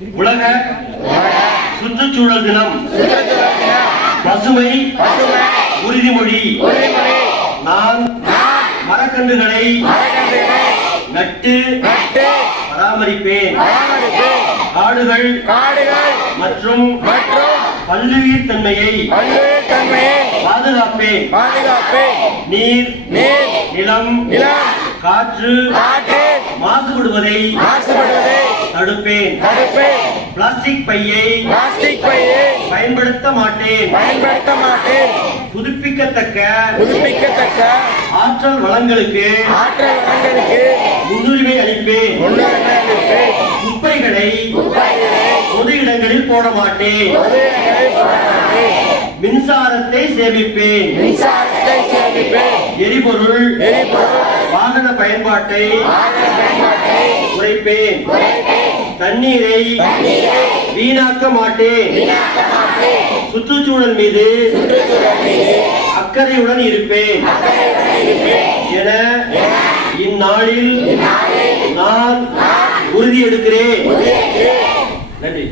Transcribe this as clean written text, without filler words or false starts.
உலக சுற்றுச்சூழல் தினம் பசுமை உறுதிமொழி. நான் மரக்கன்றுகளை நட்டு பராமரிப்பேன். காடுகள் மற்றும் பல்லுயிர் தன்மையை பாதுகாப்பேன். நீர் நிலம் காற்று மாசுபடுவதை தடுப்பேன். பிளாஸ்டிக் பையை பயன்படுத்த மாட்டேன். புதுப்பிக்கத்தக்க ஆற்றல் வளங்களுக்கு முன்னுரிமை அளிப்பேன். குப்பைகளை பொது இடங்களில் போட மாட்டேன். மின்சாரத்தை சேமிப்பேன். எரிபொருள் வாகன பயன்பாட்டை குறைப்பேன். தண்ணீரை வீணாக்க மாட்டேன். சுற்றுச்சூழல் மீது அக்கறையுடன் இருப்பேன் என இந்நாளில் நான் உறுதி எடுக்கிறேன். நன்றி.